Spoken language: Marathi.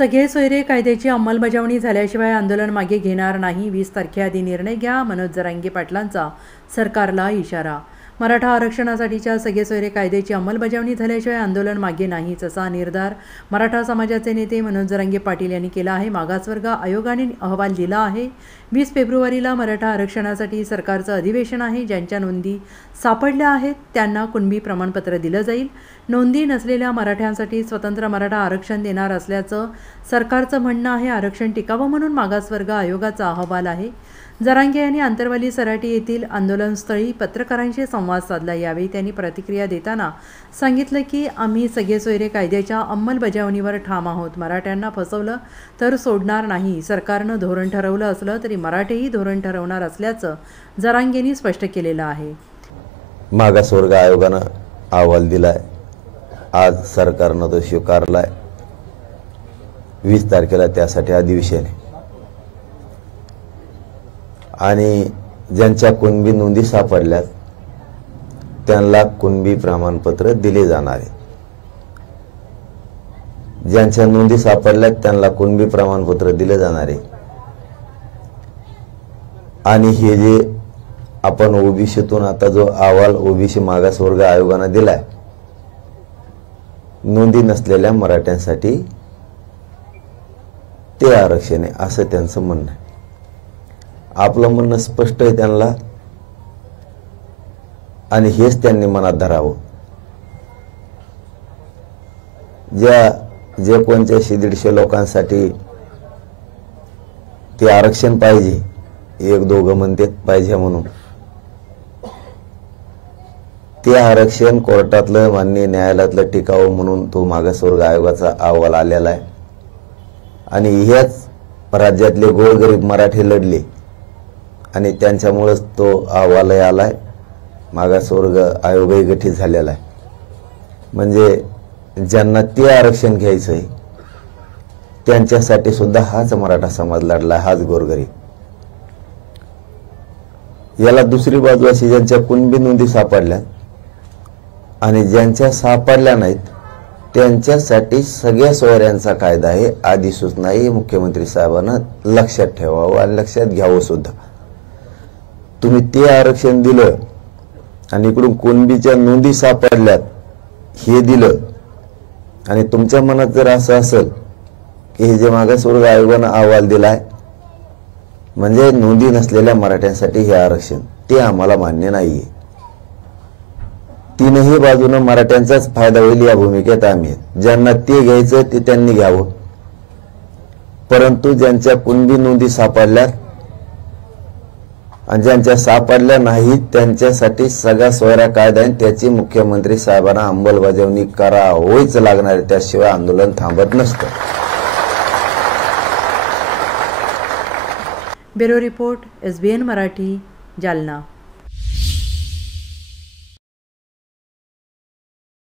सगळे सोयरे कायद्याची अंमलबजावणी झाल्याशिवाय आंदोलन मागे घेणार नाही. 20 तारखेआधी निर्णय घ्या. मनोज जरांगे पाटलांचा सरकारला इशारा. मराठा आरक्षणासाठीच्या सगळे सोयरे कायद्याची अंमलबजावणी झाल्याशिवाय आंदोलन मागे नाहीच असा निर्धार मराठा समाजाचे नेते मनोज जरांगे पाटील यांनी केला आहे. मागासवर्ग आयोगाने अहवाल दिला आहे. 20 फेब्रुवारीला मराठा आरक्षणासाठी सरकारचं अधिवेशन आहे. ज्यांच्या नोंदी सापडल्या आहेत त्यांना कुणबी प्रमाणपत्र दिलं जाईल. नोंदी नसलेल्या मराठ्यांसाठी स्वतंत्र मराठा आरक्षण देणार असल्याचं सरकारचं म्हणणं आहे. आरक्षण टिकावं म्हणून मागासवर्ग आयोगाचा अहवाल आहे. जरांगे यांनी आंतरवाली सराटी येथील आंदोलनस्थळी पत्रकारांशी संवाद साधला. यावेळी त्यांनी प्रतिक्रिया देताना सांगितलं की आम्ही सगळे सोयरे कायद्याच्या अंमलबजावणीवर ठाम आहोत. मराठ्यांना फसवलं तर सोडणार नाही. सरकारनं धोरण ठरवलं असलं तरी मराठेही धोरण ठरवणार असल्याचं जरांगेंनी स्पष्ट केलेलं आहे. मागासवर्ग आयोगानं अहवाल दिलाय. आज सरकारनं तो स्वीकारलाय. 20 तारखेला त्यासाठी अधिवेशन आहे आणि ज्यांच्या कुणबी नोंदी सापडल्यात त्यांना कुणबी प्रमाणपत्र दिले जाणार आहे. ज्यांच्या नोंदी सापडल्यात त्यांना कुणबी प्रमाणपत्र दिले जाणार आहे. आणि हे जे आपण ओबीसीतून आता जो अहवाल ओबीसी मागासवर्ग आयोगाने दिलाय, नोंदी नसलेल्या मराठ्यांसाठी ते आरक्षण आहे असं त्यांचं म्हणणं आहे. आपलं म्हणणं स्पष्ट आहे त्यांना आणि हेच त्यांनी मनात धरावं. जे कोणत्या 150 लोकांसाठी ते आरक्षण पाहिजे, 1-2 म्हणतात पाहिजे म्हणून, ते आरक्षण कोर्टातलं मान्य न्यायालयातलं टिकावं म्हणून तो मागासवर्ग आयोगाचा अहवाल आलेला आहे. आणि ह्याच राज्यातले गोरगरीब मराठी लढले आणि त्यांच्यामुळेच तो अहवाल आलाय. मागासवर्ग आयोगही गठीत झालेला आहे. म्हणजे ज्यांना ते आरक्षण घ्यायचं आहे त्यांच्यासाठी सुद्धा हाच मराठा समाज लढला, हाच गोरगरीब. याला दुसरी बाजू अशी, ज्यांच्या कुणबी नोंदी सापडल्या आणि ज्यांच्या सापडल्या नाहीत त्यांच्यासाठी सगळ्या सोयऱ्यांचा कायदा आहे. अधिसूचनाही मुख्यमंत्री साहेबांना लक्षात ठेवावं आणि लक्षात घ्यावं सुद्धा. तुम्ही ते आरक्षण दिलं आणि इकडून कुणबीच्या नोंदी सापडल्यात हे दिलं आणि तुमच्या मनात जर असं असेल की हे जे मागासवर्ग आयोगानं अहवाल दिलाय म्हणजे नोंदी नसलेल्या मराठ्यांसाठी हे आरक्षण, ते आम्हाला मान्य नाहीये. तीनही बाजूनं मराठ्यांचाच फायदा होईल या भूमिकेत आम्ही. ज्यांना ते घ्यायचं ते त्यांनी घ्यावं, परंतु ज्यांच्या कुणबी नोंदी सापडल्यात आणि ज्यांच्या सापडल्या नाहीत त्यांच्यासाठी सगळा सोयरा कायदा आहे. त्याची मुख्यमंत्री साहेबांना अंमलबजावणी करावीच लागणार आहे. त्याशिवाय आंदोलन थांबत नसतं. Bureau report, SBN Marathi, Jalna.